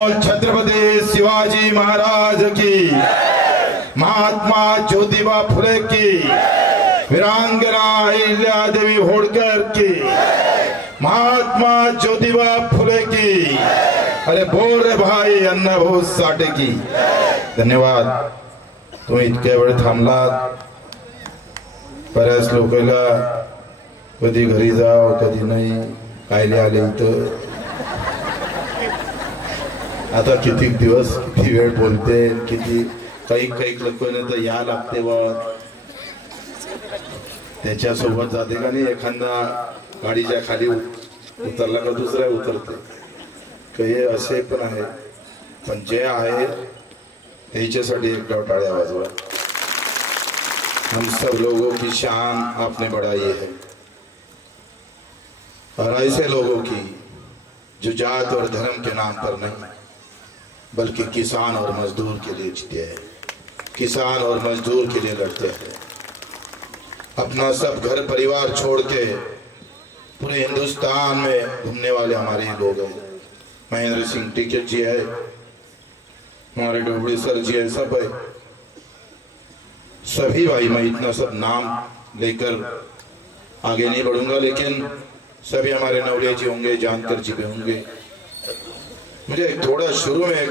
छत्रपति शिवाजी महाराज की, महात्मा ज्योतिबा फुले की, वीरांगना अहिल्या देवी होळकर की, महात्मा ज्योतिबा फुले की। अरे बोल रे भाई अण्णाभाऊ साठे की। धन्यवाद, तुम्ही इतक्या वेळ थांबलात। बऱ्याच लोकांना कधी घरी जाव कधी नाही, कायले आले इथं। आता किती दिवस किती वेळ बोलते, किती काही लोकांना तर या लागते बा, त्याच्या सोबत जाते का नाही। एखादा गाडीच्या खाली उतरला का दुसरा उतरते, काही असे पण आहे। पण जे आहे त्याच्यासाठी एक डाव टाळ्या वाजवा। हम सब लोगों की शान आपने बढ़ाई है, और ऐसे लोगों की जो जात और धर्म के नाम पर नहीं बल्कि किसान और मजदूर के लिए जीते हैं, किसान और मजदूर के लिए लड़ते हैं। अपना सब घर परिवार छोड़ के पूरे हिंदुस्तान में घूमने वाले हमारे ही लोग हैं। महेंद्र सिंह टिकैत जी है, हमारे डोबड़ी सर जी है, सब है, सभी भाई। मैं इतना सब नाम लेकर आगे नहीं बढ़ूंगा, लेकिन सभी हमारे नवले जी होंगे, जानकर जी भी होंगे। मुझे थोड़ा शुरू में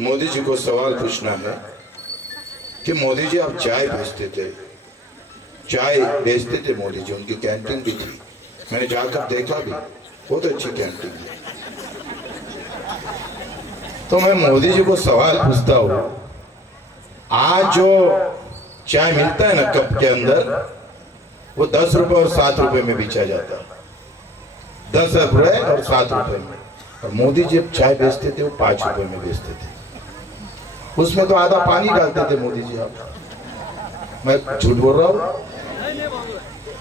मोदी जी को सवाल पूछना है कि मोदी जी आप चाय बेचते थे, चाय बेचते थे मोदी जी, उनकी कैंटीन भी थी, मैंने जाकर देखा भी, बहुत अच्छी कैंटीन है। तो मैं मोदी जी को सवाल पूछता हूँ, आज जो चाय मिलता है ना कप के अंदर, वो 10 रुपए और 7 रुपए में बेचा जाता है, 10 रुपए और 7 रुपए में। और मोदी जी चाय बेचते थे वो 5 रुपए में बेचते थे, उसमें तो आधा पानी डालते थे मोदी जी। आप मैं झूठ बोल रहा हूँ?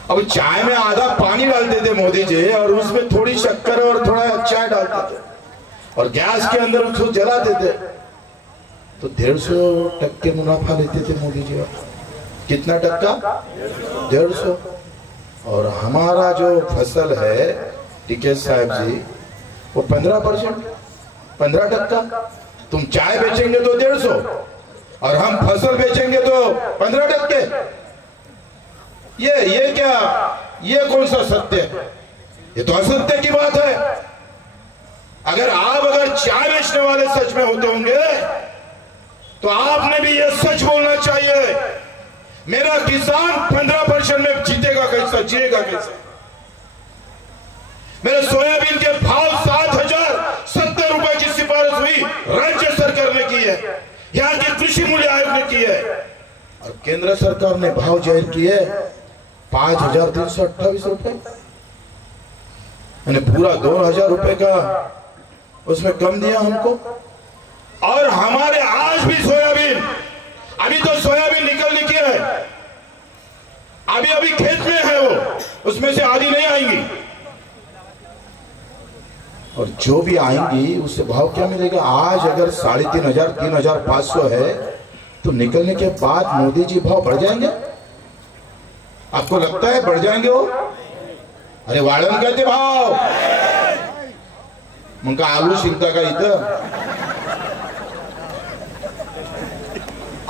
अब चाय में आधा पानी डालते थे मोदी जी, और उसमें थोड़ी शक्कर और थोड़ा चाय डालते थे, और गैस के अंदर उसको जलाते थे, तो 150% मुनाफा लेते थे मोदी जी। कितना टक्का? 150। और हमारा जो फसल है टिकैत साहब जी, वो 15%, 15%। तुम चाय बेचेंगे तो 150, और हम फसल बेचेंगे तो 15%। ये क्या, ये कौन सा सत्य है? ये तो असत्य की बात है। अगर चाय बेचने वाले सच में होते होंगे तो आपने भी ये सच बोलना चाहिए, मेरा किसान 15% में जीतेगा कैसा, जिएगा कैसा? मेरे सोयाबीन के भाव 7,070 रुपए की सिफारिश हुई, राज्य सरकार ने की है, यहाँ के कृषि मूल्य आयोग ने की है, और केंद्र सरकार ने भाव जाहिर किए 5,328 रुपए, मैंने पूरा 2,000 रुपए का उसमें कम दिया हमको। और हमारे आज भी सोयाबीन, अभी तो सोयाबीन निकलने की है, अभी खेत में है वो, उसमें से आधी नहीं आएंगी, और जो भी आएंगी उससे भाव क्या मिलेगा? आज अगर 3,500 3,500 है, तो निकलने के बाद मोदी जी भाव बढ़ जाएंगे? आपको लगता है बढ़ जाएंगे वो? अरे वाळन कहते भाव, उनका आलू शिंता का इधर।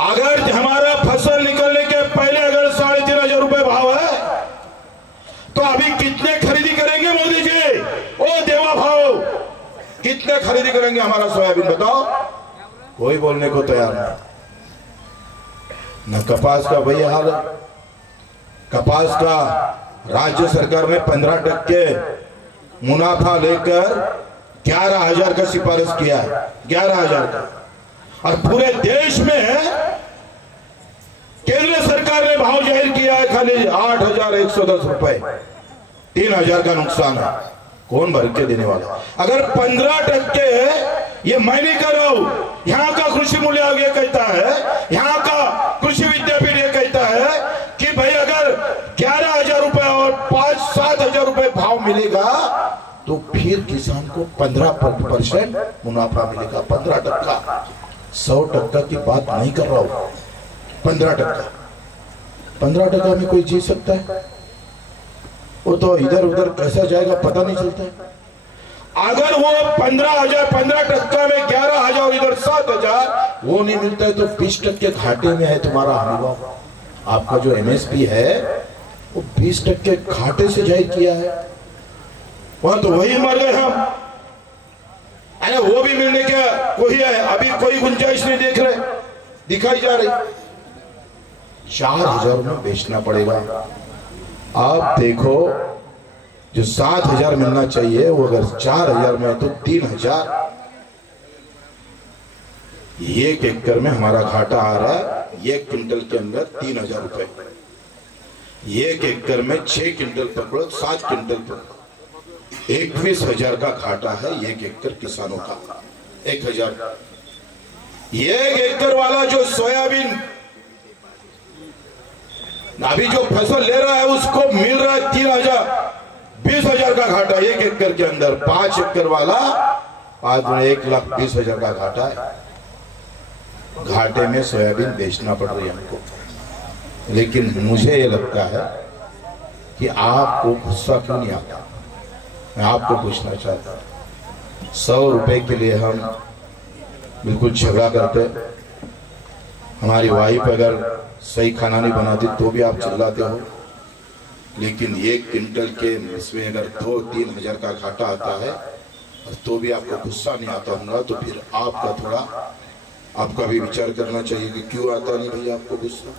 अगर हमारा फसल निकलने के पहले अगर 3,500 रुपए भाव है, तो अभी कितने खरीदी करेंगे मोदी जी? ओ देवा भाव, कितने खरीदी करेंगे हमारा सोयाबीन, बताओ? कोई बोलने को तैयार नहीं। न कपास का वही हाल है, कपास का राज्य सरकार ने 15% मुनाफा लेकर 11,000 का सिफारिश किया है, 11,000 का, और पूरे देश में केंद्र सरकार ने भाव जाहिर किया है खाली 8,110 रुपए, 3,000 का नुकसान है। कौन भर के देने वाला? अगर 15% ये मैं नहीं कर रहा हूं, यहाँ का कृषि मूल्य आयोग ये कहता है, यहाँ का कृषि विद्यापीठ ये कहता है कि भाई अगर 11,000 रुपए और 5-7 रुपए भाव मिलेगा तो फिर किसान को 15% मुनाफा मिलेगा। 15%, 100% की बात नहीं कर रहा हूं, 15%। 15% में कोई जी सकता है? वो तो इधर उधर कैसा जाएगा पता नहीं चलता है। अगर वो 15,000 15% में 11,000 इधर 7,000 वो नहीं मिलता है तो 20% घाटे में है तुम्हारा अनुभव। आपका जो एमएसपी है वो 20% घाटे से जाहिर किया है। वहां तो वही मर गए हम। अरे वो भी मिलने का कोई है, अभी कोई गुंजाइश नहीं देख रहे, दिखाई जा रही। 4,000 में बेचना पड़ेगा। आप देखो जो 7,000 मिलना चाहिए वो अगर 4,000 में है तो 3,000। एक एकड़ में हमारा घाटा आ रहा है 1 क्विंटल के अंदर 3,000 रुपए। 1 एकड़ में 6 क्विंटल पकड़ो, 7 क्विंटल पकड़ो, 21,000 का घाटा है 1 एकड़ किसानों का। 1,000 1 एकड़ वाला जो सोयाबीन अभी जो फसल ले रहा है उसको मिल रहा है 3,000, 20,000 का घाटा 1 एकड़ के अंदर। 5 एकड़ वाला आज 1,20,000 का घाटा है। घाटे में सोयाबीन बेचना पड़ रही है हमको। लेकिन मुझे ये लगता है कि आपको गुस्सा क्यों नहीं आता। मैं आपको पूछना चाहता हूं, 100 रुपए के लिए हम बिल्कुल झगड़ा करते। हमारी वाइफ अगर सही खाना नहीं बनाती तो भी आप चिल्लाते हो। लेकिन 1 क्विंटल के इसमें अगर 2-3 हजार का घाटा आता है और तो भी आपको गुस्सा नहीं आता होगा, तो फिर आपका थोड़ा आपका भी विचार करना चाहिए कि क्यों आता नहीं भैया आपको गुस्सा,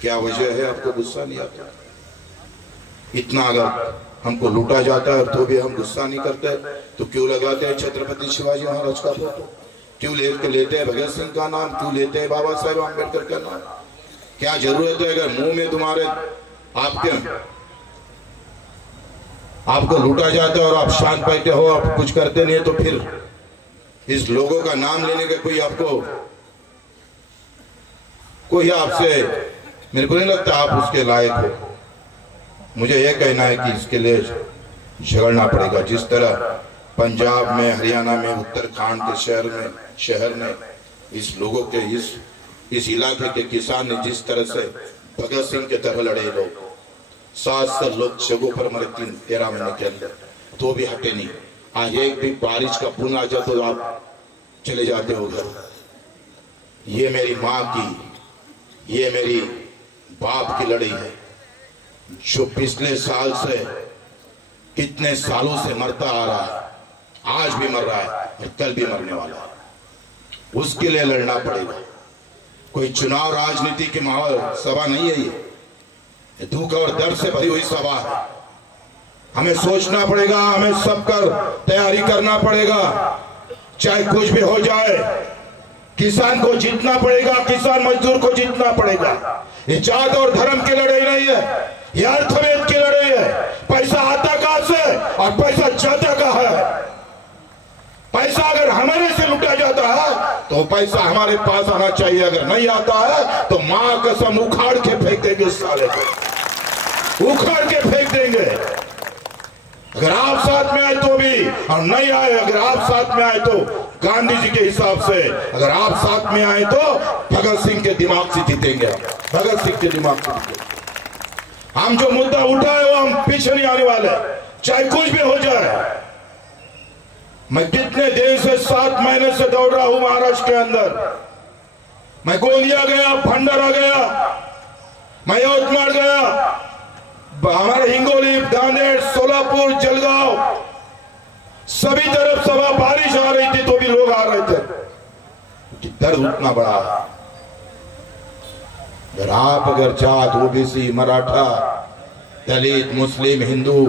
क्या वजह है आपको गुस्सा नहीं आता। इतना अगर हमको लूटा जाता है और तो भी हम गुस्सा नहीं करते तो क्यों लगाते हैं छत्रपति शिवाजी महाराज का फोटो, क्यों लेते हैं भगत सिंह का नाम, क्यों लेते हैं बाबा साहेब अम्बेडकर का नाम। क्या जरूरत है? अगर मुंह में तुम्हारे आपको लूटा जाता है और आप शांत बैठे हो, आप कुछ करते नहीं है, तो फिर इस लोगों का नाम लेने का कोई आपसे मेरे को नहीं लगता आप उसके लायक हो। मुझे यह कहना है कि इसके लिए झगड़ना पड़ेगा। जिस तरह पंजाब में, हरियाणा में, उत्तराखंड के शहर में इस लोगों के इस इलाके के किसान ने जिस तरह से भगत सिंह के तरह लड़े, लोग 700 लोग जगहों पर मरे 13 महीने के अंदर, तो भी हटे नहीं। आज एक भी बारिश का बूंद आ जाए तो आप चले जाते हो घर। ये मेरी माँ की, ये मेरी बाप की लड़ाई है, जो पिछले साल से कितने सालों से मरता आ रहा है, आज भी मर रहा है और कल भी मरने वाला है। उसके लिए लड़ना पड़ेगा। कोई चुनाव राजनीति की माहौल सभा नहीं है ये दुख और दर्द से भरी हुई सभा है। हमें सोचना पड़ेगा, हमें सबकर तैयारी करना पड़ेगा। चाहे कुछ भी हो जाए, किसान को जीतना पड़ेगा, किसान मजदूर को जीतना पड़ेगा। ये जात और धर्म की लड़ाई नहीं है, ये अर्थवेद की लड़ाई है। पैसा आता कहां से और पैसा जाता कहां है। पैसा अगर हमारे से लुटा जाता है तो पैसा हमारे पास आना चाहिए, अगर नहीं आता है तो मां कसम उखाड़ के फेंक देंगे, इस साले को उखाड़ के फेंक देंगे। अगर आप साथ में आए तो भी, और नहीं आए, अगर आप साथ में आए तो गांधी जी के हिसाब से, अगर आप साथ में आए तो भगत सिंह के दिमाग से जीतेंगे। भगत सिंह के दिमाग से जीतेंगे। हम जो मुद्दा उठाए वो हम पीछे नहीं आने वाले, चाहे कुछ भी हो जाए। मैं कितने देर से 7 महीने से दौड़ रहा हूं महाराष्ट्र के अंदर। मैं गोंदिया गया, भंडारा गया, मैं यवतमाळ गया, हमारे हिंगोली, नांदेड़, सोलापुर, जलगांव, सभी तरफ सभा। बारिश आ रही थी तो भी लोग आ रहे थे। दर्द उतना बड़ा है। अगर आप जात, ओबीसी, मराठा, दलित, मुस्लिम, हिंदू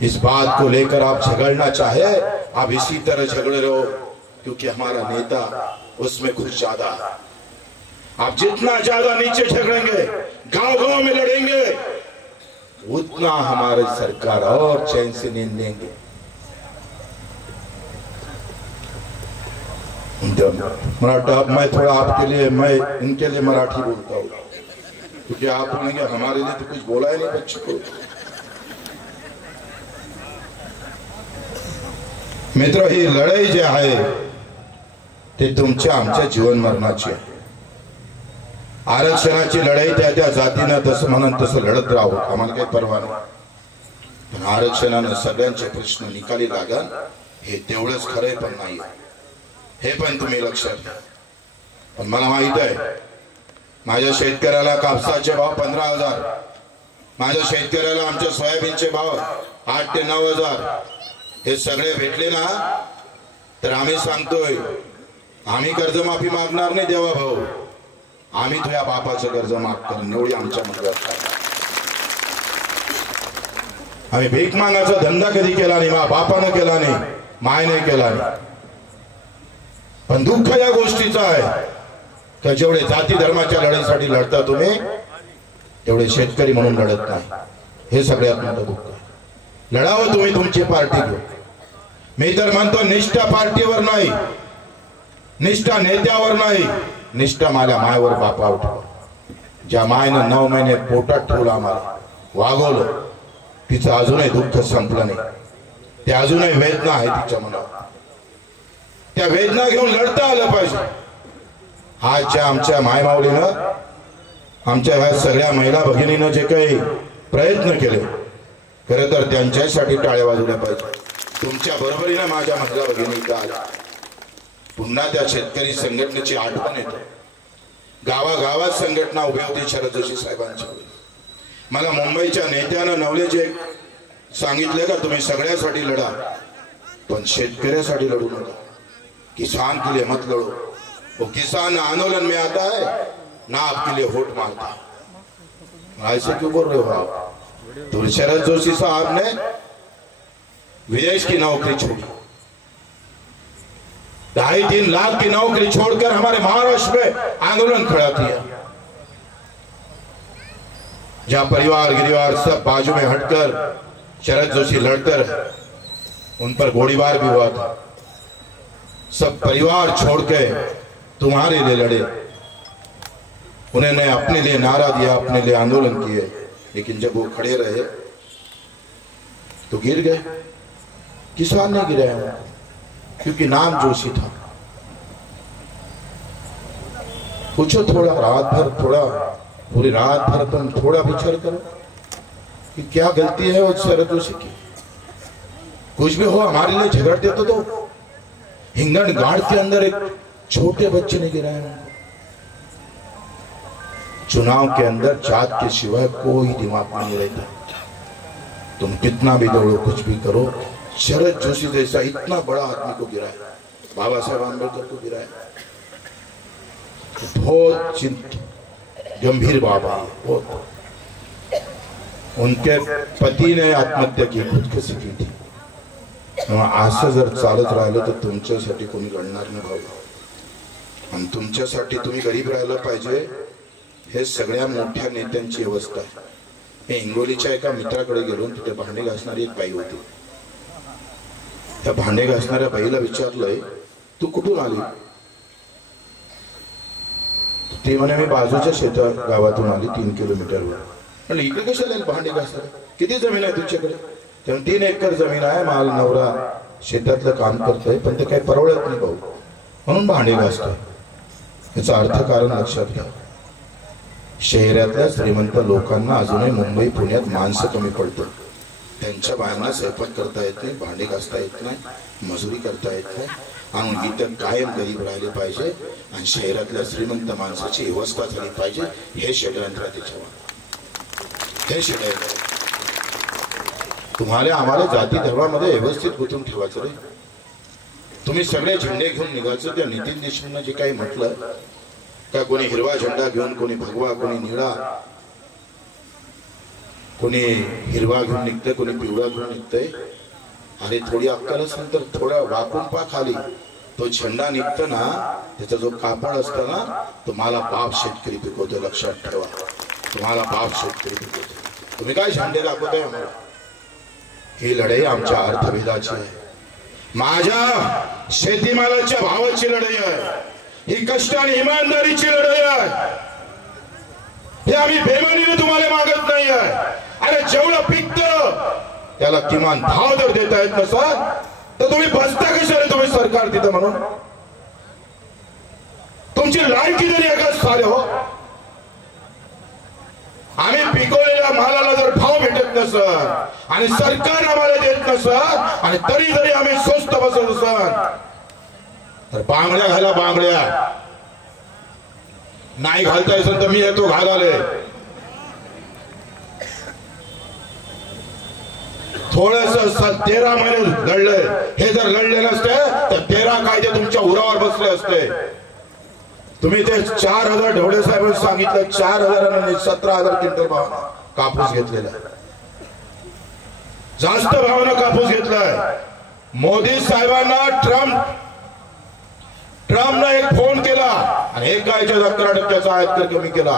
इस बात को लेकर आप झगड़ना चाहे, आप इसी तरह झगड़े रहो, क्योंकि हमारा नेता उसमें कुछ ज्यादा है। आप जितना ज्यादा नीचे झगड़ेंगे, गांव-गांव में लड़ेंगे, उतना हमारी सरकार और चैन से नींद लेंगे। मराठा, मैं थोड़ा आपके लिए, मैं इनके लिए मराठी बोलता हूँ, क्योंकि आप बोलेंगे हमारे लिए तो कुछ बोला ही नहीं बच्चे को। मित्र, ही लढाई जी आहे ते तुमच्या आमच्या जीवन मरणाची आहे। आरक्षणाची लढाई त्या त्या जातीनं तसं म्हणून तसं लढत राहावं, आम्हाला काही परवा नाही। पण आरक्षणानं सगळ्यांचे प्रश्न निकाली लागन हे तेवढंच खरंय पण नाही, हे पण तुम्ही लक्षात घ्या. पण मला माहित आहे माझ्या शेतकऱ्याला कापसाचे भाव 15,000, माझ्या शेतकऱ्याला आमच्या सोयाबीनचे भाव 8 ते 9,000 हे सगळे भेटले ना तर आम्ही सांगतोय आम्ही कर्जमाफी मागणार नाही देवा भाऊ, आम्ही तुझ्या बापाचं कर्ज माफ करून एवढी आमच्या मनात आहे. आम्ही भीक मागायचा धंदा कधी केला नाही, माझ्या बापानं केला नाही, मायने केला नाही. पण दुःख या गोष्टीचं आहे का जेवढे जाती धर्माच्या लढाईसाठी लढता तुम्ही तेवढे शेतकरी म्हणून लढत नाही. हे सगळ्यात मोठं दुःख आहे. लढावं तुम्ही तुमची पार्टी घेऊन. मी तर म्हणतो निष्ठा पार्टीवर नाही, निष्ठा नेत्यावर नाही, निष्ठा माझ्या मायवर बापावर ठेवा. ज्या मायनं 9 महिने पोटात ठेवलं आम्हाला वागवलं तिचं अजूनही दुःख संपलं नाही, ते अजूनही वेदना आहे तिच्या मनात. त्या वेदना घेऊन लढता आलं पाहिजे. आजच्या आमच्या मायमाऊलीनं आमच्या ह्या सगळ्या महिला भगिनीनं जे काही प्रयत्न केले खरं तर त्यांच्यासाठी टाळ्या वाजवल्या पाहिजे. तुमच्या बरोबरीनं माझ्या महिला भगिनी इथं आल्या. पुन्हा त्या शेतकरी संघटनेची आठवण येते. गावागावात संघटना उभी होती शरद जोशी साहेबांच्या वेळी. मला मुंबईच्या नेत्यानं नवलेचे सांगितले का तुम्ही सगळ्यासाठी लढा पण शेतकऱ्यासाठी लढू नका. किसान के लिए मत लड़ो, वो किसान आंदोलन में आता है ना आपके लिए वोट मांगता है. ऐसे क्यों बोल रहे हो आप? तो शरद जोशी साहब ने विदेश की नौकरी छोड़ी, 2.5-3 लाख की नौकरी छोड़कर हमारे महाराष्ट्र में आंदोलन खड़ा किया. जहां परिवार गिरिवार सब बाजू में हटकर शरद जोशी लड़ते रहे, उन पर गोलीबार भी हुआ था. सब परिवार छोड़ के तुम्हारे लिए लड़े. उन्होंने अपने लिए नारा दिया, अपने लिए आंदोलन किए, लेकिन जब वो खड़े रहे तो गिर गए. किसान नहीं गिरे हैं क्योंकि नाम जोशी था. पूछो थोड़ा रात भर, थोड़ा पूरी रात भर तुम थोड़ा विचार करो कि क्या गलती है वो शरद जोशी की. कुछ भी हो हमारे लिए झगड़ते तो हिंगन गाड़ के अंदर एक छोटे बच्चे ने गिराया उनको. चुनाव के अंदर जात के सिवाय कोई दिमाग नहीं रहता. तुम कितना भी दौड़ो कुछ भी करो, शरद जोशी जैसा इतना बड़ा आदमी को गिराया, बाबा साहेब आंबेडकर को गिराया, बहुत गंभीर बात है. बहुत उनके पति ने आत्महत्या की, खुदकुशी की थी. असं जर चालत राहिलं तर तुमच्यासाठी कोणी लढणार नाही भाऊ. आणि तुमच्यासाठी तुम्ही गरीब राहिलं पाहिजे हे सगळ्या मोठ्या नेत्यांची अवस्था आहे. मी हिंगोलीच्या एका मित्राकडे गेलो, तिथे भांडे घासणारी एक बाई होती. त्या भांडे घासणाऱ्या बाईला विचारलंय तू कुठून आली. ती म्हणे मी बाजूच्या शेतात गावातून आली 3 किलोमीटरवर. म्हणजे इकडे कशाला भांडे घासणार, किती जमीन आहे तुमच्याकडे. तेव्हा 3 एकर जमीन आहे, माल नवरा शेतातलं काम करतोय पण ते काही परवडत नाही भाऊ म्हणून भांडे घासतोय. याचा अर्थ कारण लक्षात घ्या. शहरातल्या श्रीमंत लोकांना अजूनही मुंबई पुण्यात माणसं कमी पडतात. त्यांच्या बायांना स्वयंपाक करता येत नाही, भांडे घासता येत नाही, मजुरी करता येत नाही. आणि इथं कायम गरीब राहिले पाहिजे आणि शहरातल्या श्रीमंत माणसाची व्यवस्था झाली पाहिजे. हे षडयंत्र त्याच्यावर, हे षडयंत्र. तुम्हाला आम्हाला जाती धर्मामध्ये व्यवस्थित गुंतवून ठेवायचं रे. तुम्ही सगळे झेंडे घेऊन निघायचं. त्या नितीन देशमुखनं जे काही म्हटलं का कोणी हिरवा झेंडा घेऊन, कोणी भगवा, कोणी निळा, कोणी हिरवा घेऊन निघतंय, कोणी पिवळा घेऊन निघतंय. अरे थोडी अक्कल असेल तर थोडा वाकून पा खाली. तो झेंडा निघतो ना त्याचा जो कापड असतो ना तुम्हाला बाप शेतकरी पिकवतो. लक्षात ठेवा, तुम्हाला बाप शेतकरी पिकवतो. तुम्ही काय झेंडे दाखवताय आम्हाला. ही लढाई आमच्या अर्थभेदाची आहे, माझ्या शेतीमालाच्या भावाची लढाई आहे. ही कष्ट आणि इमानदारीची लढाई आहे. हे आम्ही बेमानीने तुम्हाला मागत नाही आहे. अरे जेवढं पिकतं त्याला किमान भाव जर देता येत नसाल तर तुम्ही बसता कशाने तुम्ही सरकार तिथं म्हणून. तुमची लायकी तरी एकाच सारे हो. आम्ही पिकवलेल्या मालाला जर भाव भेटत नसत आणि सरकार आम्हाला देत नसत आणि तरी जरी आम्ही स्वस्त बसत असत तर बांगड्या घाला, बांगड्या नाही घालता येईल तर मी येतो घालाले. थोडस 13 महिने लढले, हे जर लढले नसते तर 13 कायदे तुमच्या उरावर बसले असते. तुम्ही ते 4000 ढवळे साहेबांनी सांगितलं 4000 17,000 क्विंटल भाव कापूस घेतलेला, जास्त भावानं कापूस घेतलाय. मोदी साहेबांना ट्रम्पने एक फोन केला आणि 11% आयात कमी केला.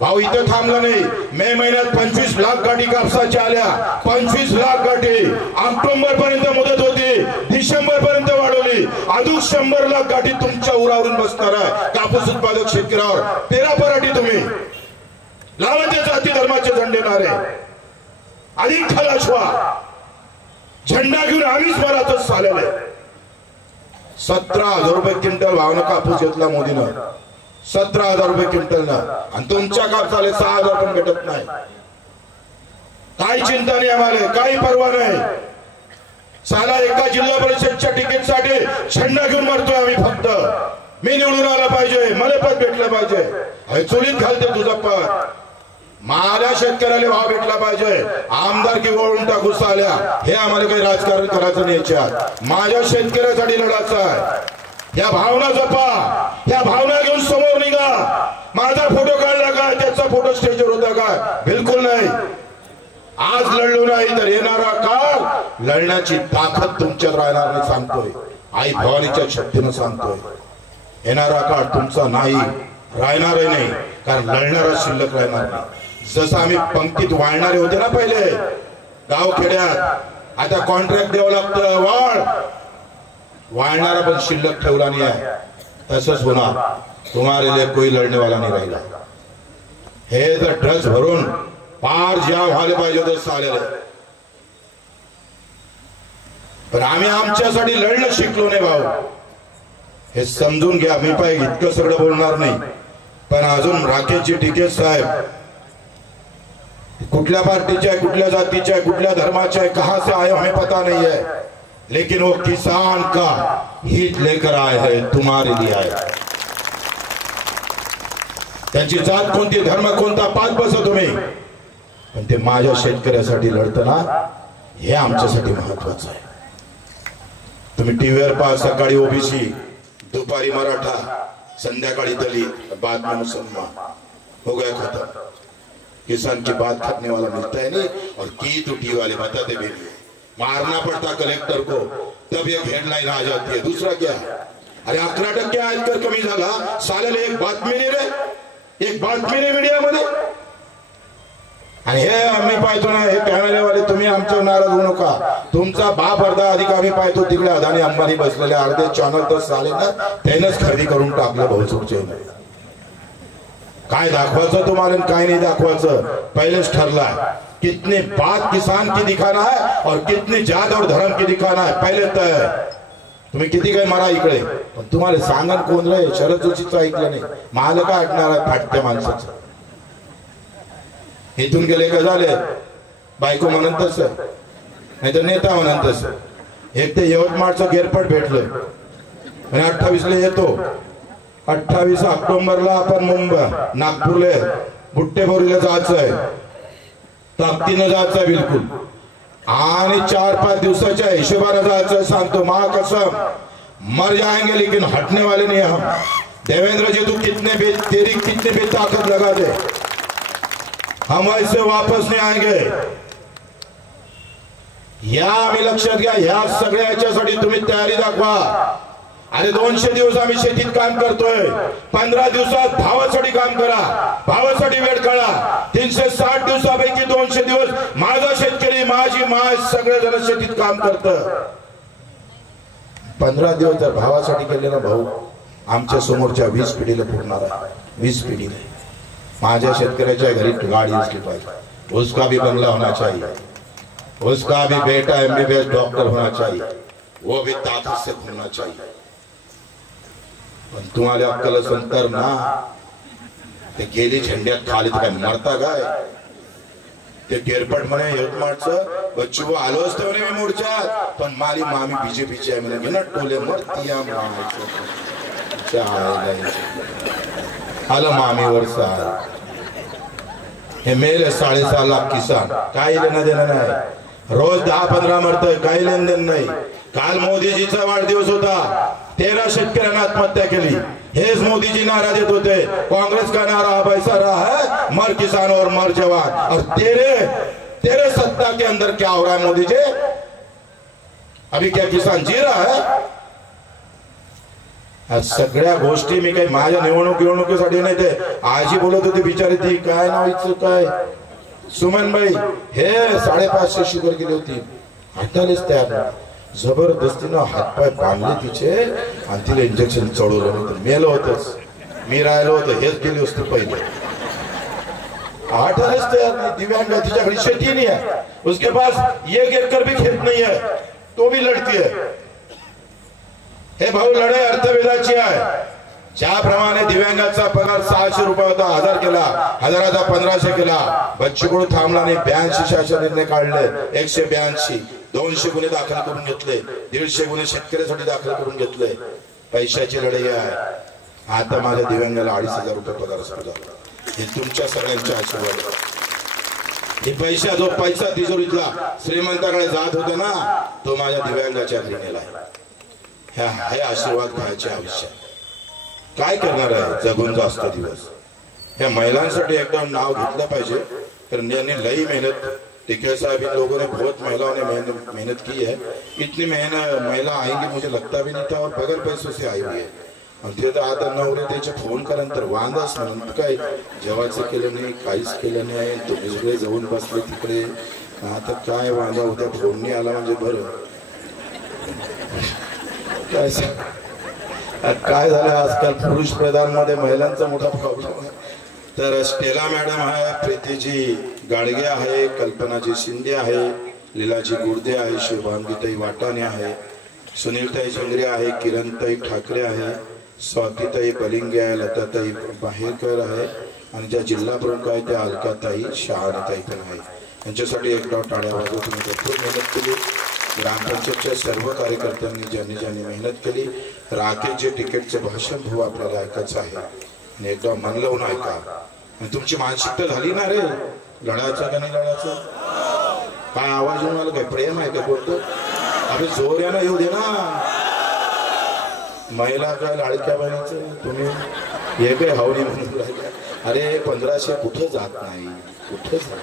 भाऊ इथं थांबला नाही. मे महिन्यात 25 लाख गाठी कापसाच्या आल्या, 25 लाख गाठी. ऑक्टोबर पर्यंत मुदत होती, डिसेंबर पर्यंत वाढवली. अजून 100 लाख गाठी तुमच्या उरावरून बसणार आहे कापूस उत्पादक शेतकऱ्यावर. पेरा पराठी तुम्ही लावायचे जाती धर्माचे झेंडे नारे, अधिक खलास व्हा. झेंडा घेऊन आम्हीच मराठच चालले. 17,000 रुपये क्विंटल भावनं कापूस घेतला मोदीनं, 17,000 रुपये क्विंटलनं. आणि तुमच्या कापसाला 6,000 पण भेटत नाही. काही चिंता नाही आम्हाला, काही परवा नाही. साला एका जिल्हा परिषदच्या तिकीटसाठी झेंडा घेऊन मरतोय आम्ही. फक्त मी निवडून आला पाहिजे, मला पद भेटलं पाहिजे. चुलीत घालते तुझा पद. माझ्या शेतकऱ्याला भाव भेटला पाहिजे. आमदार की वळून टाकू साल्या, हे आम्हाला काही राजकारण करायचं नाही. याच्यात माझ्या शेतकऱ्यासाठी लढायचं आहे. या भावना जपा, या भावना घेऊन समोर निघा. माझा फोटो काढला का, त्याचा फोटो स्टेजवर होता का? बिलकुल नाही. आज लढलो नाही तर येणारा काळ लढण्याची ताकद तुमच्यात राहणार नाही सांगतोय. आई भवानीच्या शक्तीनं सांगतोय. येणारा काळ तुमचा नाही, राहणारही नाही, कारण लढणारा शिल्लक राहणार नाही. जसं आम्ही पंक्तीत वाळणारे होते ना पहिले गाव खेड्यात, आता कॉन्ट्रॅक्ट द्यावं लागतं. वाळणारा पण शिल्लक ठेवला नाही आहे. तसंच होणार. तुम्हारे लिए कोई लढणे वाला नाही राहिला. हे जर ड्रग्स भरून पार ज्या व्हायला पाहिजे तर चालेल, पण आम्ही आमच्यासाठी लढणं शिकलो नाही भाऊ. हे समजून घ्या. मी पाहिजे इतकं सगळं बोलणार नाही, पण अजून राकेशजी टिकेत साहेब कुठल्या पार्टीचे आहे, कुठल्या जातीचे आहे, कुठल्या धर्माचे आहे, कहां से आए हमें पता नहीं है, लेकिन वो किसान का हित लेकर आए हैं, तुम्हारे लिए आए. त्यांची जात कोणती, धर्म कोणता, पाच बसा तुम्ही, पण ते माझ्या शेतकऱ्यासाठी लढताना हे आमच्यासाठी महत्वाचं आहे. तुम्ही टीव्हीवर पहा, सकाळी ओबीसी, दुपारी मराठा, संध्याकाळी दलित, बाद में मुसलमान. हो गया खत्म. किसान की बात करने वाला मिलता है नहीं, और की तो टीवी वाले बताते भी नहीं. मारना पड़ता कलेक्टर को, तब एक हेडलाइन आ जाती है. दूसरा क्या, अरे 11% आयकर कमी झाला. सालेला एक बातमी नाही रे, एक बातमी नाही मीडियामध्ये. आणि हे आम्ही पाहतो ना, हे कॅमेरेवाले तुम्ही आमच्यावर नाराज होऊ नका. तुमचा बाप अर्धा अधिक आम्ही पाहतो तिकडे अदानी अंबानी बसलेले अर्धे चॅनल तर साले ना त्यानंच खरेदी करून टाकलं बहुसूरचे. काय दाखवायचं तुम्हाला, काय नाही दाखवायचं पहिलेच ठरला. कितने बात किसान की दिखाना है और कितनी जात और धर्म की दिखाना है पहिले तर. तुम्ही किती काय मारा इकडे, पण तुम्हाला सांगन कोण रे? शरद जोशीचं ऐकलं नाही, मला काय ऐकणार आहे फाटक्या माणसाचं. इथून गेले का झाले, बायको म्हणत तस, नाही तर नेता म्हणत तस. एक ते यवतमाळचं गेरपट भेटलं, 28ला येतो. 28 ऑक्टोबरला आपण मुंबई नागपूरला बुट्टेबोरीला जायचंय, ताकदीनं जायचंय बिलकुल. आणि 4-5 दिवसाच्या हिशोबाने जायचंय. सांगतो महाकसम, मर जाएंगे लेकिन हटने वाले नहीं हम. देवेंद्र जी तू तेरी कितने बेताकत लगा दे, हम ऐसे वापस नहीं आएंगे. या आम्ही लक्षात घ्या. ह्या सगळ्या याच्यासाठी तुम्ही तयारी दाखवा. अरे 200 दिवस आम्ही शेतीत काम करतोय, 15 दिवसात भावासाठी काम करा, भावासाठी वेळ काढा. 360 दिवसापैकी 200 दिवस माझा शेतकरी, माझी माय सगळेजण शेतीत काम करतं. 15 दिवस जर भावासाठी केले ना भाऊ, आमच्या समोरच्या 20 पिढीला पुरणार आहे. 20 पिढीला माझ्या शेतकऱ्याच्या घरी गाडी असली पाहिजे, उसका भी बंगला होना चाहिए, उसका भी बेटा MBBS डॉक्टर होना चाहिए, वो भी ताकत से घूमना चाहिए. पण तुम्हाला अक्कल संतर ना, ते गेली झेंड्यात खाली काय मरता काय? ते गेरपट म्हणे यवतमाळचं बच्चू आलो असतो म्हणे मी मोर्चात, पण माली मामी बीजेपीची आहे म्हणे घेणं टोले मरती आलं मामीवर साल हे मेले 6.5 लाख किसान, काही लेणं देणं नाही, रोज 10-15 मरतय, काही लेन देण नाही। काल मोदीजीचा वाढदिवस होता, 13 शेतकऱ्यांना आत्महत्या केली, हेच मोदीजी नारा देत होते, कांग्रेस का नारा पैसा रहा है, मर किसान और मर जवान। और तेरे सत्ता के अंदर क्या हो रहा है मोदी जी? अभी क्या किसान जी रहा है? सगळ्या गोष्टी मी काही माझ्या निवडणुकीसाठी नाही, ते आजी बोलत होती बिचारी, ती काय नावाचं काय सुमनबाई, हे 550 शुगर गेली होती, हटायलाच तयार, जबरदस्तीनं हातपाय बांधले तिचे आणि तिला इंजेक्शन चढवलं होतं, मेलं होतच, मी राहिलो होतो, हेच गेली असते पहिले, हटायलाच तयार नाही। दिव्यांग तिच्याकडे शेती नहीं है, उसके पास 1 एकड़ भी खेत नहीं है, तो भी लढती है। हे भाऊ लढाई अर्थवेदाची आहे, ज्याप्रमाणे दिव्यांगाचा पगार 600 रुपये होता, 1000 केला, 1000चा 1500 केला, बच्चूकडून थांबला नाही, 82 शासन निर्णय काढले, 182, 200 गुन्हे दाखल करून घेतले, 150 गुन्हे शेतकऱ्यासाठी दाखल करून घेतले, पैशाची लढाई आहे। आता माझ्या दिव्यांगाला 2500 रुपये पगार सुरू झाला, हे तुमच्या सगळ्यांच्या आशीर्वाद। हे पैसा तिजोरीतला श्रीमंताकडे जात होता ना, तो माझ्या दिव्यांगाच्या घरी नेला आहे। हे आशीर्वाद घ्यायचे आवश्यक, काय करणार आहे जगून जास्त दिवस। या महिलांसाठी एकदम नाव घेतलं पाहिजे, कारण यांनी लई मेहनत, टिकैत साहब इन लोगों ने बहुत महिलाओं ने मेहनत की है, इतनी मेहनत महिला आएंगी मुझे लगता भी नहीं था, और बगैर पैसों से आई हुई है। आणि ते तर आता नवरे त्याचे फोन करानंतर वांदाच म्हणून काय जेवायचं केलं नाही, काहीच केलं नाही, तुम्ही सगळे जाऊन बसले तिकडे, आता काय वांदा उद्या फोन नाही आला म्हणजे बरं। काय झालं आजकाल पुरुष प्रधान मध्ये महिलांचा मोठा प्रॉब्लेम आहे। तर स्टेला मॅडम आहे, प्रीतीजी गाडगे आहे, कल्पनाजी शिंदे आहे, लीलाजी गुर्दे आहे, शुभांगीताई वाटाणे आहे, सुनीलताई जंगरे आहे, किरणताई ठाकरे आहे, स्वातीताई बलिंगे आहे, लताताई बाहेरकर आहे, आणि ज्या जिल्हा प्रमुख आहे त्या अलकाताई शहाणेताई पण आहे। यांच्यासाठी एक डाव टाळ्या वाजवत तुम्ही भरपूर मेहनत केली। ग्रामपंचायतच्या सर्व कार्यकर्त्यांनी ज्यांनी मेहनत केली। राकेशचे तिकीटचे भाषण भाऊ आपल्याला ऐकायचं आहे, आणि एकदा मन लावून ऐका, तुमची मानसिकता झाली ना रे लढायचं का नाही लढायचं? काय आवाज येऊन आला, काय प्रेम आहे का बोलतो? अरे जोऱ्यानं येऊ दे ना, महिला काय लाडक्या बहिणीचं तुम्ही हे काय हवणी म्हणून राहिल्या? अरे 1500 कुठं जात नाही, कुठं जात,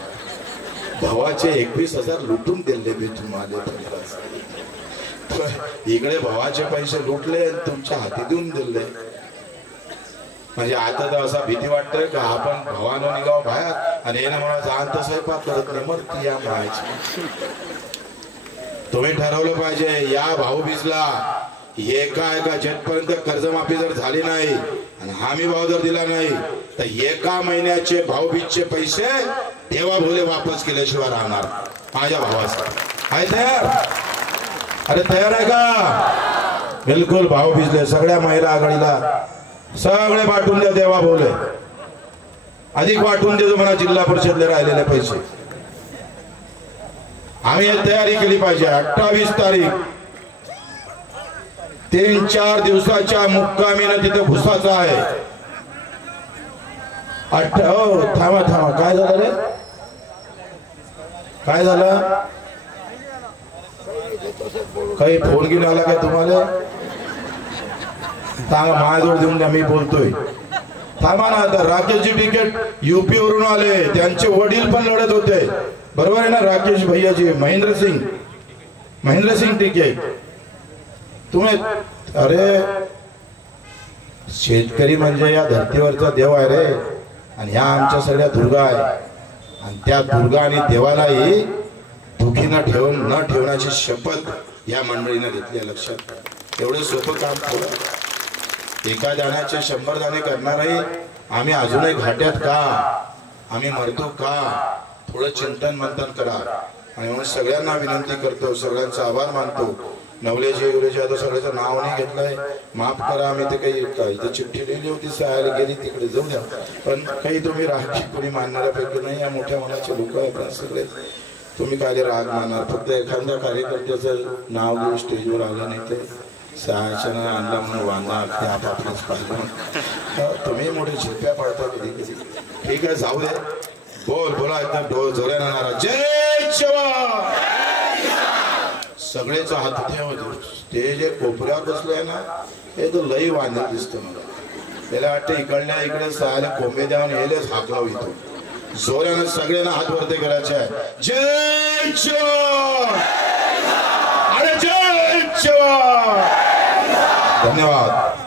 भावाचे 21,000 लुटून दिले मी तुम्हाला 1500, इकडे भावाचे पैसे लुटले आणि तुमच्या हाती देऊन दिले, म्हणजे आता तर असा भीती वाटतंय का आपण भावानं निघाव बाहेर आणि हे ना मला जाण तर स्वयंपाक करत नाही, मग ती या म्हणायची। तुम्ही ठरवलं पाहिजे या भाऊबीजला एका जेटपर्यंत कर्जमाफी जर झाली नाही आणि हमी भाव जर दिला नाही तर 1 महिन्याचे भाऊबीजचे पैसे देवा भोले वापस केल्याशिवाय राहणार माझ्या भावासाठी। आहे तयार? अरे तयार आहे का? बिलकुल भाऊबीजले सगळ्या महिला आघाडीला सगळे वाटून द्या, देवा भोले अधिक वाटून देतो म्हणा, जिल्हा परिषदले राहिलेले पैसे आम्ही तयारी केली पाहिजे। 28 तारीख 3-4 दिवसाच्या मुक्कामीनं तिथे घुसाचं आहे। थांबा काय झालं रे, काय झालं? काही फोन घेऊन आला काय तुम्हाला? सांगा माझ्याजवळ देऊन द्या, मी बोलतोय। थांबा ना आता, राकेशजी तिकीट यूपी वरून आले, त्यांचे वडील पण लढत होते, बरोबर आहे ना राकेश भैयाजी? महेंद्र सिंग तिकीट तुम्ही, अरे शेतकरी म्हणजे या धर्तीवरचा देव आहे रे, आणि ह्या आमच्या सगळ्या दुर्गा आहे, आणि त्या दुर्गा आणि देवालाही दुखी न ठेवण्याची शपथ या मंडळीने घेतली। लक्षात, एवढं सोपं काम थोडं, एका दाण्याचे 100 दाणे करणारही आम्ही अजूनही घाट्यात का, आम्ही मरतो का, थोडं चिंतन मंथन करा। आणि म्हणून सगळ्यांना विनंती करतो, सगळ्यांचा आभार मानतो, नवलेजी गुरुजी आता सगळ्याचं नाव नाही घेतलंय, माफ करा. आम्ही ते काही इथे चिठ्ठी लिहिली होती, सहायला गेली तिकडे जाऊ द्या. पण काही तुम्ही राग कोणी मानणाऱ्यापैकी नाही, या मोठ्या मनाचे लोक आहेत सगळे. तुम्ही काय राग मानणार? फक्त एखाद्या कार्यकर्त्याचं नाव घेऊन स्टेजवर आलं नाही तर सहायच्यानं आणला म्हणून वांदा आपापलेच पाहिजे. तुम्ही मोठे झेप्या पाडता कधी कधी. ठीक आहे, जाऊ दे. बोला एकदम ढोल जोऱ्यानं नारा, जय जवान. सगळेचा हात ठेव. स्टेज एक कोपऱ्यावर बसलोय ना, हे तो लई वांदे दिसतो मला. त्याला वाटतं इकडल्या इकडे सहायला कोंबे द्यावून हेलेच हाकलाव येतो. जोरानं सगळ्यांना हात वरती करायचे आहे. जय जवान. अरे जय जवान. धन्यवाद.